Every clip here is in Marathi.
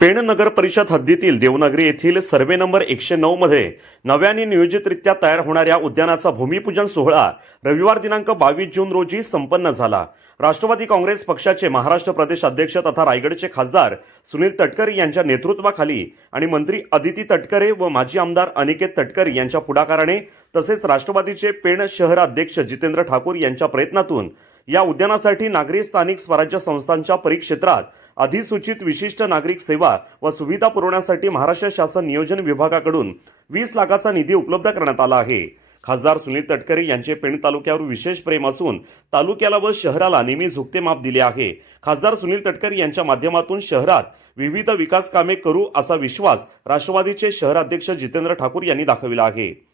पेण नगर परिषद हद्दीतील देवनागरी येथील सर्वे नंबर एकशे नऊ मध्ये नव्याने नियोजितरित्या तयार होणाऱ्या उद्यानाचा भूमिपूजन सोहळा रविवार दिनांक बावीस जून रोजी संपन्न झाला. राष्ट्रवादी काँग्रेस पक्षाचे महाराष्ट्र प्रदेश अध्यक्ष तथा रायगडचे खासदार सुनील तटकरे यांच्या नेतृत्वाखाली आणि मंत्री अदिती तटकरे व माजी आमदार अनिकेत तटकरे यांच्या पुढाकाराने तसेच राष्ट्रवादीचे पेण शहर अध्यक्ष जितेंद्र ठाकूर यांच्या प्रयत्नातून या उद्यानासाठी नागरी स्थानिक स्वराज्य संस्थांच्या परिक्षेत्रात अधिसूचित विशिष्ट नागरिक सेवा व सुविधा पुरवण्यासाठी महाराष्ट्र शासन नियोजन विभागाकडून वीस लाखाचा निधी उपलब्ध करण्यात आला आहे. खासदार सुनील तटकरे यांचे पेण तालुक्यावर विशेष प्रेम असून तालुक्याला व शहराला नेहमी झुकते माप दिले आहे. खासदार सुनील तटकरे यांच्या माध्यमातून शहरात विविध विकास कामे करू असा विश्वास राष्ट्रवादीचे शहराध्यक्ष जितेंद्र ठाकूर यांनी दाखविला आहे.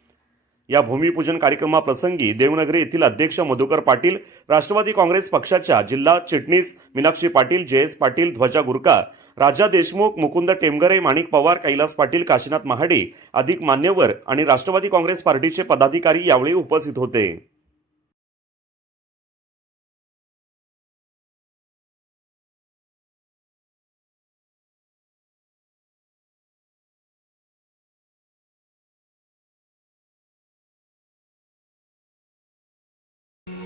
या भूमिपूजन कार्यक्रमाप्रसंगी देवनगरी येथील अध्यक्ष मधुकर पाटील राष्ट्रवादी काँग्रेस पक्षाच्या जिल्हा चिटणीस मीनाक्षी पाटील जयेश पाटील ध्वजा गुरकार राजा देशमुख मुकुंद टेमगरे माणिक पवार कैलास पाटील काशीनाथ महाडे अधिक मान्यवर आणि राष्ट्रवादी काँग्रेस पार्टीचे पदाधिकारी यावेळी उपस्थित होते.